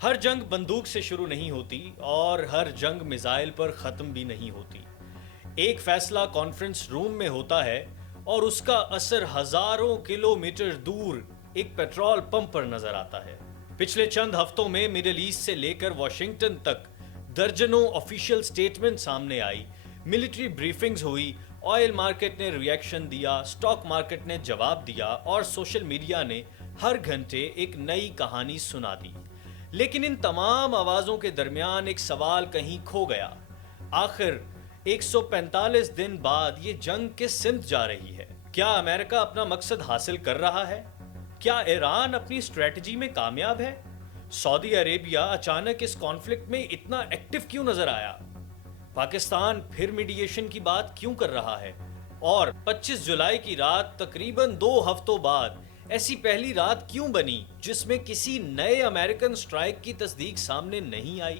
ہر جنگ بندوق سے شروع نہیں ہوتی اور ہر جنگ میزائل پر ختم بھی نہیں ہوتی۔ ایک فیصلہ کانفرنس روم میں ہوتا ہے اور اس کا اثر ہزاروں کلومیٹر دور ایک پیٹرول پمپ پر نظر آتا ہے۔ پچھلے چند ہفتوں میں مڈل ایسٹ سے لے کر واشنگٹن تک درجنوں آفیشیل سٹیٹمنٹ سامنے آئی، ملٹری بریفنگز ہوئی، آئل مارکیٹ نے ری ایکشن دیا، سٹاک مارکیٹ نے جواب دیا اور سوشل میڈیا نے ہر گھنٹے ایک نئی کہانی سنا دی۔ لیکن ان تمام آوازوں کے درمیان ایک سوال کہیں کھو گیا۔ آخر 145 دن بعد یہ جنگ کس سمت جا رہی ہے؟ کیا امریکہ اپنا مقصد حاصل کر رہا ہے؟ کیا ایران اپنی اسٹریٹجی میں کامیاب ہے؟ سعودی عربیہ اچانک اس کانفلکٹ میں اتنا ایکٹیو کیوں نظر آیا؟ پاکستان پھر میڈیشن کی بات کیوں کر رہا ہے؟ اور 25 جولائی کی رات تقریباً 2 ہفتوں بعد ایسی پہلی رات کیوں بنی جس میں کسی نئے امریکن سٹرائک کی تصدیق سامنے نہیں آئی؟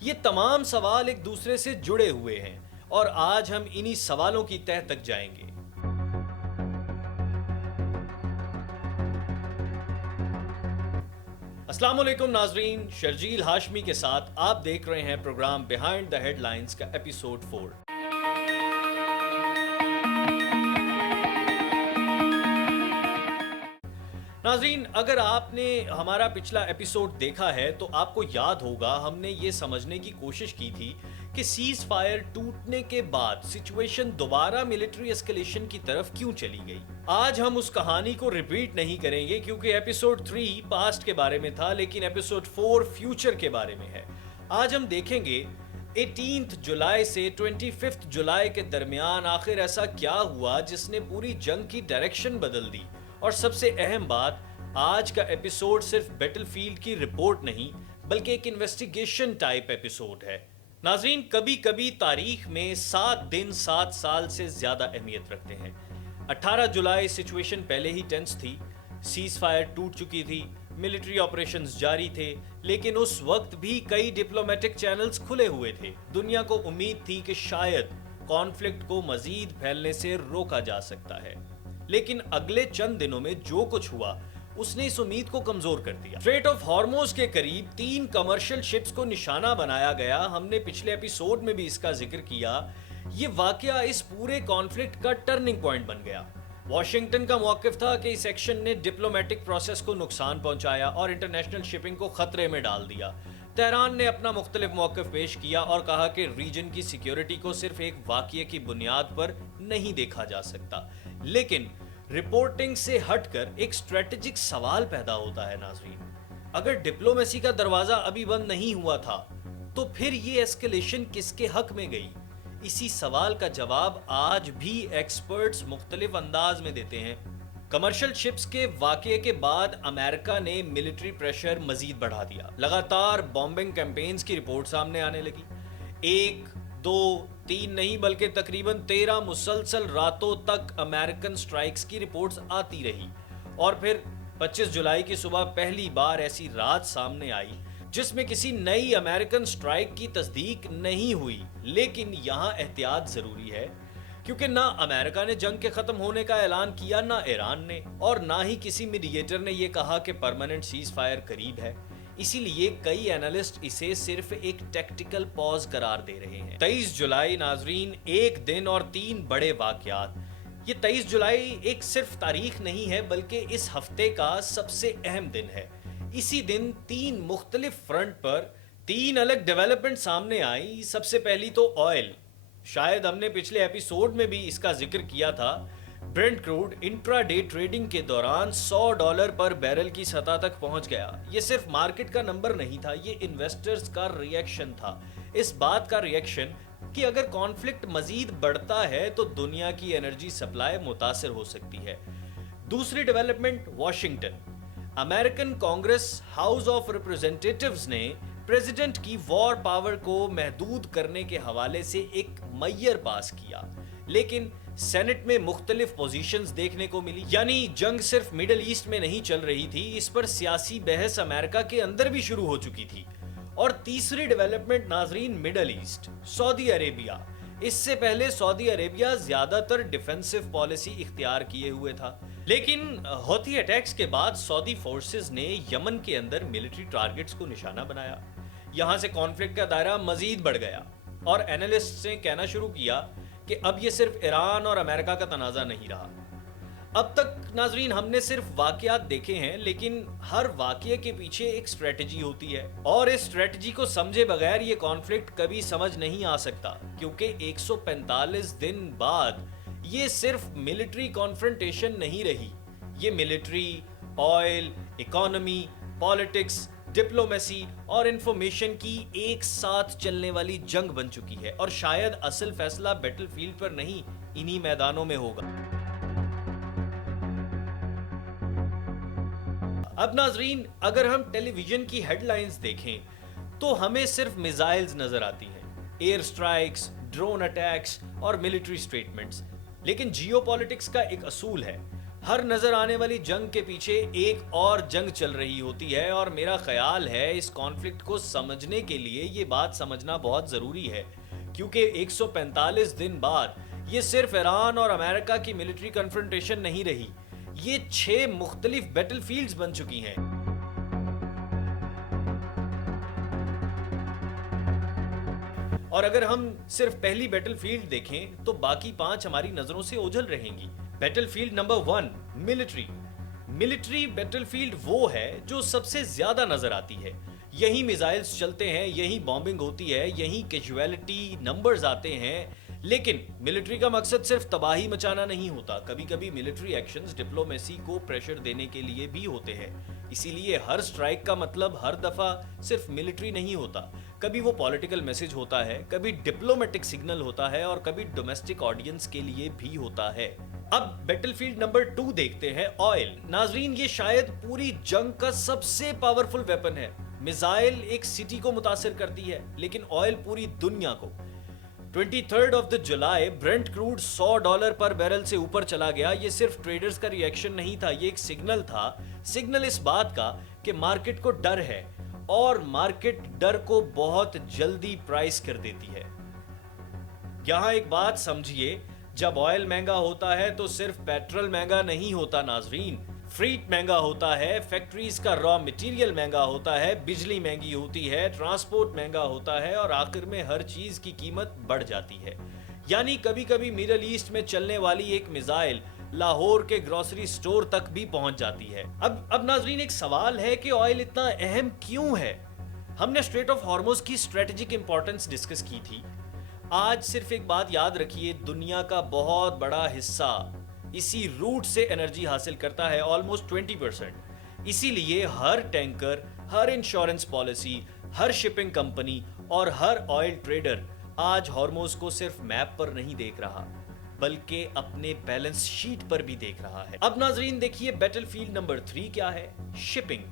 یہ تمام سوال ایک دوسرے سے جڑے ہوئے ہیں اور آج ہم انہی سوالوں کی تہہ تک جائیں گے۔ السلام علیکم ناظرین، شرجیل ہاشمی کے ساتھ آپ دیکھ رہے ہیں پروگرام بیہائنڈ دا ہیڈ لائنز کا ایپیسوڈ 4۔ ناظرین، اگر آپ نے ہمارا پچھلا ایپیسوڈ دیکھا ہے تو آپ کو یاد ہوگا ہم نے یہ سمجھنے کی کوشش کی تھی کہ سیز فائر ٹوٹنے کے بعد سچویشن دوبارہ ملٹری اسکیلیشن کی طرف کیوں چلی گئی۔ آج ہم اس کہانی کو ریپیٹ نہیں کریں گے کیونکہ ایپیسوڈ 3 پاسٹ کے بارے میں تھا لیکن ایپیسوڈ 4 فیوچر کے بارے میں ہے۔ آج ہم دیکھیں گے 18 جولائی سے 25 جولائی کے درمیان آخر ایسا کیا ہوا جس نے پوری جنگ کی ڈائریکشن بدل دی۔ اور سب سے اہم بات، آج کا ایپیسوڈ صرف بیٹل فیلڈ کی رپورٹ نہیں بلکہ ایک انویسٹیگیشن ٹائپ ایپیسوڈ ہے۔ ناظرین، کبھی کبھی تاریخ میں 7 دن 7 سال سے زیادہ اہمیت رکھتے ہیں۔ 18 جولائی سچویشن پہلے ہی ٹینس تھی، سیز فائر ٹوٹ چکی تھی، ملٹری آپریشنز جاری تھے، لیکن اس وقت بھی کئی ڈپلومیٹک چینلز کھلے ہوئے تھے۔ دنیا کو امید تھی کہ شاید کانفلکٹ کو مزید پھیلنے سے روکا جا سکتا ہے، لیکن اگلے چند دنوں میں جو کچھ ہوا اس نے اس امید کو کمزور کر دیا۔ اسٹریٹ آف ہارموز کے قریب 3 کمرشل شپس کو نشانہ بنایا گیا۔ ہم نے پچھلے ایپیسوڈ میں بھی اس کا ذکر کیا۔ یہ واقعہ اس پورے کانفلکٹ کا ٹرننگ پوائنٹ بن گیا۔ واشنگٹن کا موقف تھا کہ اس ایکشن نے ڈپلومیٹک پروسیس کو نقصان پہنچایا اور انٹرنیشنل شپنگ کو خطرے میں ڈال دیا۔ تہران نے اپنا مختلف موقف پیش کیا اور کہا کہ ریجن کی سیکیورٹی کو صرف ایک واقعے کی بنیاد پر نہیں دیکھا جا سکتا۔ لیکن رپورٹنگ سے ہٹ کر ایک اسٹریٹجک سوال پیدا ہوتا ہے ناظرین، اگر ڈپلومیسی کا دروازہ ابھی بند نہیں ہوا تھا تو پھر یہ ایسکیلیشن کس کے حق میں گئی؟ اسی سوال کا جواب آج بھی ایکسپرٹس مختلف انداز میں دیتے ہیں۔ کمرشل شپس کے واقعے کے بعد امریکہ نے ملٹری پریشر مزید بڑھا دیا۔ لگاتار بامبنگ کیمپینز کی رپورٹ سامنے آنے لگی۔ 1 2 3 نہیں بلکہ تقریباً 13 مسلسل راتوں تک امریکن سٹرائکس کی رپورٹس آتی رہی، اور پھر 25 جولائی کی صبح پہلی بار ایسی رات سامنے آئی جس میں کسی نئی امریکن سٹرائک کی تصدیق نہیں ہوئی۔ لیکن یہاں احتیاط ضروری ہے کیونکہ نہ امریکہ نے جنگ کے ختم ہونے کا اعلان کیا، نہ ایران نے، اور نہ ہی کسی میڈییٹر نے یہ کہا کہ پرماننٹ سیز فائر قریب ہے۔ اسی لیے کئی اینالسٹ اسے صرف ایک ٹیکٹیکل پاز قرار دے رہے ہیں۔ 23 جولائی ناظرین، ایک دن اور 3 بڑے واقعات۔ یہ 23 جولائی ایک صرف تاریخ نہیں ہے بلکہ اس ہفتے کا سب سے اہم دن ہے۔ اسی دن 3 مختلف فرنٹ پر 3 الگ ڈیولپمنٹ سامنے آئی۔ سب سے پہلی تو آئل، شاید ہم نے پچھلے ایپیسوڈ میں بھی اس کا ذکر کیا تھا۔ Brent crude intraday trading کے دوران $100 پر بیرل کی سطح تک پہنچ گیا۔ یہ صرف مارکیٹ کا نمبر نہیں تھا، یہ انویسٹرز کا ری ایکشن تھا، اس بات کا ری ایکشن کہ اگر کانفلکٹ مزید بڑھتا ہے تو دنیا کی انرجی سپلائی متاثر ہو سکتی ہے۔ دوسری development, Washington. American Congress House of Representatives نے پریزیڈنٹ کی وار پاور کو محدود کرنے کے حوالے سے ایک میئر پاس کیا، لیکن سینٹ میں مختلف پوزیشنز دیکھنے کو ملی۔ یعنی جنگ صرف مڈل ایسٹ میں نہیں چل رہی تھی، اس پر سیاسی بحث امریکہ کے اندر بھی شروع ہو چکی تھی۔ اور تیسری ڈیولپمنٹ ناظرین، مڈل ایسٹ، سعودی عربیہ۔ اس سے پہلے سعودی عربیہ زیادہ تر ڈیفنسو پالیسی اختیار کیے ہوئے تھا، لیکن ہوتی اٹیکس کے بعد سعودی فورسز نے یمن کے اندر ملٹری ٹارگٹس کو نشانہ بنایا. یہاں سے کانفلکٹ کا دائرہ مزید بڑھ گیا اور اینالسٹ نے کہنا شروع کیا کہ اب یہ صرف ایران اور امریکہ کا تنازع نہیں رہا. اب تک ناظرین ہم نے صرف واقعات دیکھے ہیں، لیکن ہر واقعے کے پیچھے ایک اسٹریٹجی ہوتی ہے، اور اس اسٹریٹجی کو سمجھے بغیر یہ کانفلکٹ کبھی سمجھ نہیں آ سکتا، کیونکہ 145 دن بعد یہ صرف ملٹری کانفرنٹیشن نہیں رہی، یہ military, oil, economy, politics, diplomacy اور انفارمیشن کی ایک ساتھ چلنے والی جنگ بن چکی ہے، اور شاید اصل فیصلہ بیٹل فیلڈ پر نہیں، انہی میدانوں میں ہوگا. اب ناظرین اگر ہم ٹیلی ویژن کی ہیڈ لائنز دیکھیں تو ہمیں صرف میزائلز نظر آتی ہیں، ایئر سٹرائکس، ڈرون اٹیکس اور ملٹری سٹیٹمنٹس. لیکن جیو پالیٹکس کا ایک اصول ہے، ہر نظر آنے والی جنگ کے پیچھے ایک اور جنگ چل رہی ہوتی ہے، اور میرا خیال ہے اس کانفلکٹ کو سمجھنے کے لیے یہ بات سمجھنا بہت ضروری ہے، کیونکہ 145 دن بعد یہ صرف ایران اور امریکہ کی ملٹری کنفرنٹیشن نہیں رہی، یہ 6 مختلف بیٹل فیلڈز بن چکی ہیں. اور اگر ہم صرف پہلی بیٹل فیلڈ دیکھیں تو باقی 5 ہماری نظروں سے اوجھل رہیں گی. Battle field number 1 military. Military battle field وہ ہے جو سب سے زیادہ نظر آتی ہے، یہی میزائلز چلتے ہیں، یہی بامبنگ ہوتی ہے، یہی کیجویلٹی نمبرز آتے ہیں. لیکن ملٹری کا مقصد صرف تباہی مچانا نہیں ہوتا، کبھی کبھی ملٹری ایکشنز ڈپلومیسی کو پریشر دینے کے لیے بھی ہوتے ہیں. اسی لیے ہر سٹرائک کا مطلب ہر دفعہ صرف ملٹری نہیں ہوتا، کبھی وہ پولیٹیکل میسج ہوتا ہے، کبھی ڈپلومیٹک سگنل ہوتا ہے، اور کبھی ڈومیسٹک آڈینس کے لیے بھی ہوتا ہے. اب بیٹل فیلڈ نمبر 2 دیکھتے ہیں، آئل. ناظرین یہ شاید پوری جنگ کا سب سے پاورفل ویپن ہے. میزائل ایک سٹی کو متاثر کرتی ہے، لیکن آئل پوری دنیا کو. 23 آف جولائی برنٹ کروڈ $100 پر بیرل سے اوپر چلا گیا. یہ صرف ٹریڈرز کا ریئیکشن نہیں تھا، یہ ایک سگنل تھا، سگنل اس بات کا کہ مارکیٹ کو ڈر ہے، اور مارکیٹ ڈر کو بہت جلدی پرائس کر دیتی ہے. یہاں ایک بات سمجھیے، جب آئل مہنگا ہوتا ہے تو صرف پیٹرول مہنگا نہیں ہوتا ناظرین، فریٹ مہنگا ہوتا ہے، فیکٹریز کا را مٹیریل مہنگا ہوتا ہے، بجلی مہنگی ہوتی ہے، ٹرانسپورٹ مہنگا ہوتا ہے، اور آخر میں ہر چیز کی قیمت بڑھ جاتی ہے. یعنی کبھی کبھی میڈل ایسٹ میں چلنے والی ایک میزائل لاہور کے گروسری سٹور تک بھی پہنچ جاتی ہے. اب ناظرین ایک سوال ہے کہ آئل اتنا اہم کیوں ہے؟ ہم نے اسٹریٹ آف ہارموز کی اسٹریٹجک امپورٹنس ڈسکس کی تھی. آج صرف ایک بات یاد رکھیے، دنیا کا بہت بڑا حصہ اسی روٹ سے انرجی حاصل کرتا ہے، آلموسٹ 20%. اسی لیے ہر ٹینکر، ہر انشورنس پالیسی، ہر شپنگ کمپنی اور ہر آئل ٹریڈر آج ہارموز کو صرف میپ پر نہیں دیکھ رہا بلکہ اپنے بیلنس شیٹ پر بھی دیکھ رہا ہے. اب ناظرین دیکھیے بیٹل فیلڈ نمبر 3 کیا ہے، شپنگ.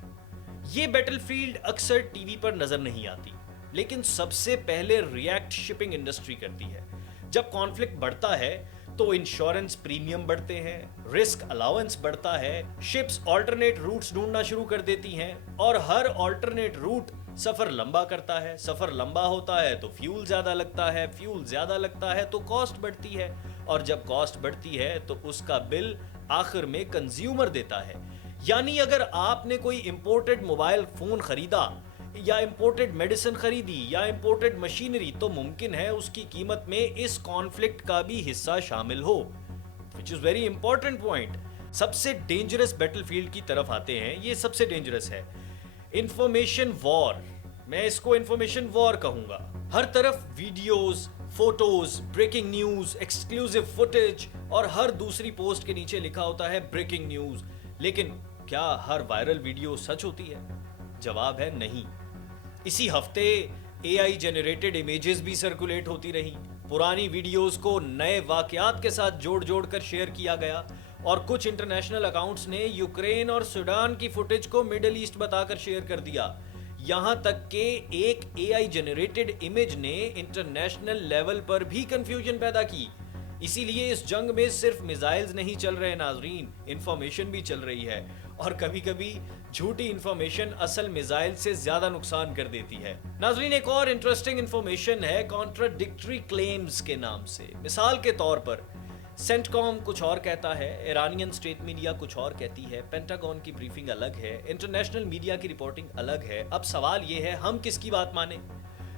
یہ بیٹل فیلڈ اکثر ٹی وی پر نظر نہیں آتی، لیکن سب سے پہلے ریئیکٹ شپنگ انڈسٹری کرتی ہے. جب کانفلکٹ بڑھتا ہے تو انشورنس پریمیم بڑھتے ہیں، رسک الاؤنس بڑھتا ہے، شپس آلٹرنیٹ روٹس ڈھونڈنا شروع کر دیتی ہیں، اور ہر آلٹرنیٹ روٹ سفر لمبا کرتا ہے. سفر لمبا ہوتا ہے تو فیول زیادہ لگتا ہے، فیول زیادہ لگتا ہے تو کاسٹ بڑھتی ہے، اور جب کاسٹ بڑھتی ہے تو اس کا بل آخر میں کنزیومر دیتا ہے. یعنی اگر آپ نے کوئی امپورٹڈ موبائل فون خریدا یا امپورٹڈ میڈیسن خریدی یا امپورٹڈ مشینری، تو ممکن ہے اس کی قیمت میں اس کانفلکٹ کا بھی حصہ شامل ہو، which is very important point. سب سے ڈینجرس بیٹل فیلڈ کی طرف آتے ہیں. یہ سب سے ڈینجرس ہے انفارمیشن وار. میں اس کو انفارمیشن وار کہوں گا. ہر طرف videos, photos, breaking news, exclusive footage, اور ہر دوسری پوسٹ کے نیچے لکھا ہوتا ہے بریکنگ نیوز. لیکن کیا ہر وائرل ویڈیو سچ ہوتی ہے؟ جواب ہے نہیں. اسی ہفتے اے آئی جنریٹڈ امیجز بھی سرکولیٹ ہوتی رہی. پرانی ویڈیوز کو نئے واقعات کے ساتھ جوڑ کر شیئر کیا گیا، اور کچھ انٹرنیشنل اکاؤنٹس نے یوکرین اور سوڈان کی فوٹیج کو میڈل ایسٹ بتا کر شیئر کر دیا. یہاں تک کہ ایک اے آئی جنریٹڈ امیج نے انٹرنیشنل لیول پر بھی کنفیوژن پیدا کی. اسی لیے اس جنگ میں صرف میزائلز نہیں چل رہے ناظرین، انفارمیشن بھی چل رہی ہے، اور کبھی کبھی جھوٹی انفارمیشن اصل میزائل سے زیادہ نقصان کر دیتی ہے. ناظرین ایک اور انٹرسٹنگ انفارمیشن ہے کانٹراڈکٹری کلیمز کے نام سے. مثال کے طور پر سینٹکام کچھ اور کہتا ہے، ایرانین اسٹیٹ میڈیا کچھ اور کہتی ہے، پینٹاگون کی بریفنگ الگ ہے، انٹرنیشنل میڈیا کی رپورٹنگ الگ ہے۔ اب سوال یہ ہے ہم کس کی بات مانیں؟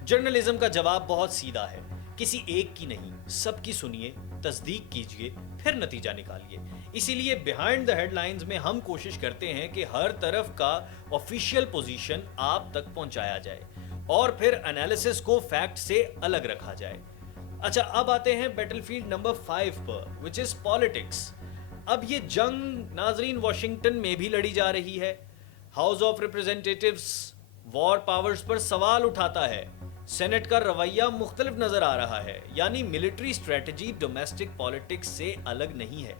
جرنلزم کا جواب بہت سیدھا ہے، کسی ایک کی نہیں، سب کی سنیے، تصدیق کیجئے، پھر نتیجہ نکالیے۔ اسی لیے بیہائنڈ دا ہیڈ لائنز میں ہم کوشش کرتے ہیں کہ ہر طرف کا آفیشیل پوزیشن آپ تک پہنچایا جائے اور پھر انالیسس کو فیکٹ سے الگ رکھا جائے۔ اچھا، اب آتے ہیں battle field number 5 per, which is politics. اب یہ جنگ ناظرین واشنگٹن میں بھی لڑی جا رہی ہے۔ ہاؤس آف ریپرزینٹیٹیوز وار پاورز پر سوال اٹھاتا ہے، سینٹ کا رویہ مختلف نظر آ رہا ہے، یعنی ملٹری اسٹریٹجی ڈومیسٹک پالیٹکس سے الگ نہیں ہے۔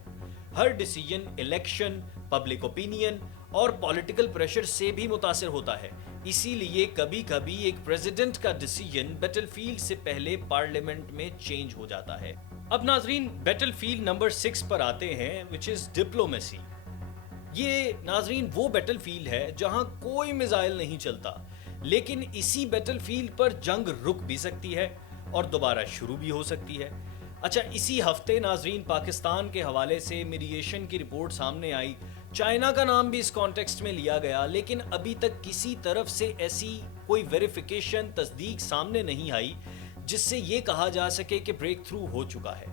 ہر ڈیسیجن الیکشن، پبلک اوپینین اور پولیٹیکل پریشر سے بھی متاثر ہوتا ہے۔ اسی لیے کبھی کبھی ایک پریزیڈنٹ کا ڈیسیجن بیٹل فیلڈ سے پہلے پارلیمنٹ میں چینج ہو جاتا ہے۔ اب ناظرین بیٹل فیلڈ نمبر 6 پر آتے ہیں، وچ از ڈپلومیسی۔ یہ ناظرین وہ بیٹل فیلڈ ہے جہاں کوئی میزائل نہیں چلتا، لیکن اسی بیٹل فیلڈ پر جنگ رک بھی سکتی ہے اور دوبارہ شروع بھی ہو سکتی ہے۔ اچھا، اسی ہفتے ناظرین پاکستان کے حوالے سے میڈیشن کی رپورٹ سامنے آئی، چائنا کا نام بھی اس کانٹیکسٹ میں لیا گیا، لیکن ابھی تک کسی طرف سے ایسی کوئی ویریفیکیشن، تصدیق سامنے نہیں آئی جس سے یہ کہا جا سکے کہ بریک تھرو ہو چکا ہے۔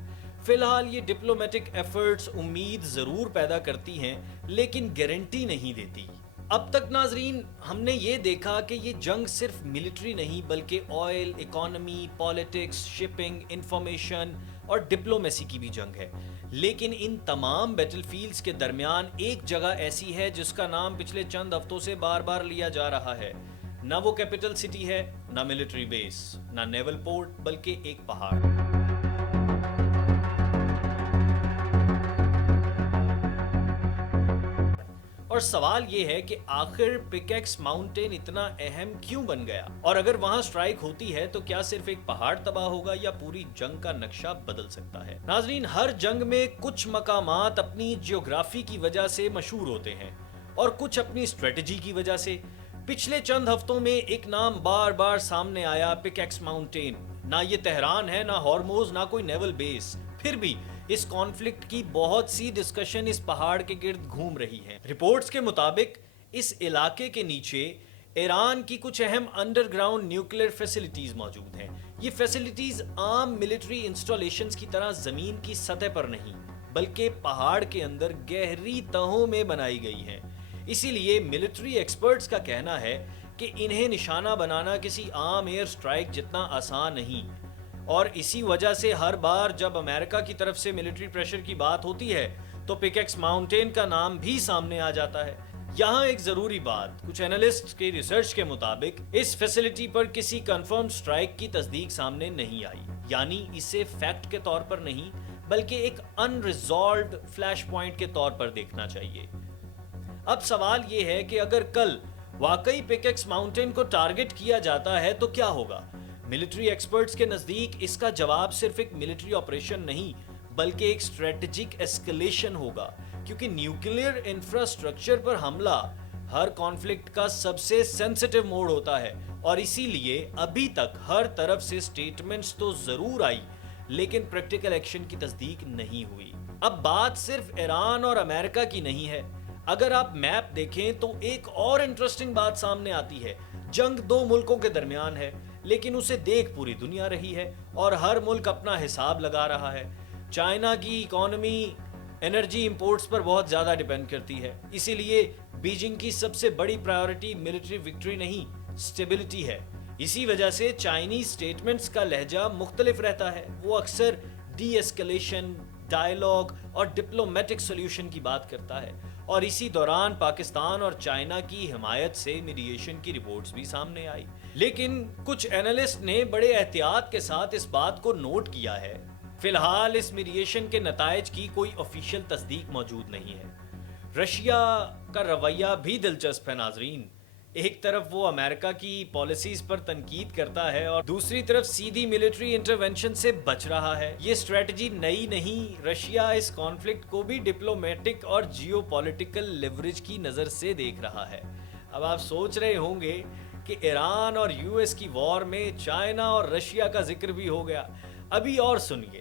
فی الحال یہ ڈپلومیٹک ایفرٹس امید ضرور پیدا کرتی ہیں لیکن گارنٹی نہیں دیتی۔ اب تک ناظرین ہم نے یہ دیکھا کہ یہ جنگ صرف ملٹری نہیں بلکہ oil, economy, politics, shipping, information اور ڈپلومیسی کی بھی جنگ ہے، لیکن ان تمام بیٹل فیلڈز کے درمیان ایک جگہ ایسی ہے جس کا نام پچھلے چند ہفتوں سے بار بار لیا جا رہا ہے۔ نہ وہ کیپٹل سٹی ہے، نہ ملٹری بیس، نہ نیول پورٹ، بلکہ ایک پہاڑ۔ اور سوال یہ ہے کہ آخر پکیکس ماؤنٹین اتنا اہم کیوں بن گیا، اور اگر وہاں سٹرائک ہوتی ہے تو کیا صرف ایک پہاڑ تباہ ہوگا یا پوری جنگ کا نقشہ بدل سکتا ہے؟ ناظرین ہر جنگ میں کچھ مقامات اپنی جیوگرافی کی وجہ سے مشہور ہوتے ہیں اور کچھ اپنی اسٹریٹجی کی وجہ سے۔ پچھلے چند ہفتوں میں ایک نام بار بار سامنے آیا، پکیکس ماؤنٹین۔ نہ یہ تہران ہے، نہ ہارموز، نہ کوئی نیول بیس، پھر بھی اس کانفلکٹ کی بہت سی ڈسکشن اس پہاڑ کے گرد گھوم رہی ہیں۔ رپورٹس کے مطابق اس علاقے کے نیچے ایران کی کچھ اہم انڈر گراؤنڈ نیوکلیر فیسلٹیز موجود ہیں۔ یہ فیسلٹیز عام ملٹری انسٹالیشنز کی طرح زمین کی سطح پر نہیں بلکہ پہاڑ کے اندر گہری تہوں میں بنائی گئی ہیں۔ اسی لیے ملٹری ایکسپرٹس کا کہنا ہے کہ انہیں نشانہ بنانا کسی عام ایئر سٹرائک جتنا آسان نہیں، اور اسی وجہ سے ہر بار جب امریکہ کی طرف سے ملٹری پریشر کی بات ہوتی ہے تو پکیکس ماؤنٹین کا نام بھی سامنے آ جاتا ہے۔ یہاں ایک ضروری بات، کچھ اینالسٹ کے ریسرچ کے مطابق اس فیسلٹی پر کسی کنفرم سٹرائک کی تصدیق سامنے نہیں آئی، یعنی اسے فیکٹ کے طور پر نہیں بلکہ ایک ان ریزالوڈ فلیش پوائنٹ کے طور پر دیکھنا چاہیے۔ اب سوال یہ ہے کہ اگر کل واقعی پکیکس ماؤنٹین کو ٹارگٹ کیا جاتا ہے تو کیا ہوگا؟ ملٹری ایکسپرٹس کے نزدیک اس کا جواب صرف ایک ملٹری آپریشن نہیں بلکہ ایک اسٹریٹجک ایسکلیشن ہوگا، کیونکہ نیوکلیر انفراسٹرکچر پر حملہ ہر کانفلکٹ کا سب سے سینسٹیو موڈ ہوتا ہے، اور اسی لیے ابھی تک ہر طرف سے سٹیٹمنٹس تو ضرور آئی لیکن پریکٹیکل ایکشن کی تصدیق نہیں ہوئی۔ اب بات صرف ایران اور امریکہ کی نہیں ہے۔ اگر آپ میپ دیکھیں تو ایک اور انٹرسٹنگ بات سامنے آتی ہے۔ جنگ دو ملکوں کے درمیان ہے لیکن اسے دیکھ پوری دنیا رہی ہے اور ہر ملک اپنا حساب لگا رہا ہے۔ چائنا کی اکانومی انرجی امپورٹس پر بہت زیادہ ڈیپینڈ کرتی ہے، اسی لیے بیجنگ کی سب سے بڑی پرائیورٹی ملٹری وکٹری نہیں، اسٹیبلٹی ہے۔ اسی وجہ سے چائنیز سٹیٹمنٹس کا لہجہ مختلف رہتا ہے، وہ اکثر ڈی ایسکلیشن، ڈائیلاگ اور ڈپلومیٹک سولوشن کی بات کرتا ہے، اور اسی دوران پاکستان اور چائنا کی حمایت سے میڈیشن کی رپورٹس بھی سامنے آئی۔ لیکن کچھ اینالسٹ نے بڑے احتیاط کے ساتھ اس بات کو نوٹ کیا ہے، فی الحال اس میڈیشن کے نتائج کی کوئی آفیشیل تصدیق موجود نہیں ہے۔ رشیا کا رویہ بھی دلچسپ ہے ناظرین، ایک طرف وہ امریکہ کی پالیسیز پر تنقید کرتا ہے اور دوسری طرف سیدھی ملٹری انٹرونشن سے بچ رہا ہے۔ یہ اسٹریٹجی نئی نہیں، رشیا اس کانفلکٹ کو بھی ڈپلومیٹک اور جیو پولیٹیکل لیوریج کی نظر سے دیکھ رہا ہے۔ اب آپ سوچ رہے ہوں گے کہ ایران اور یو ایس کی وار میں چائنا اور رشیا کا ذکر بھی ہو گیا۔ ابھی اور سنیے،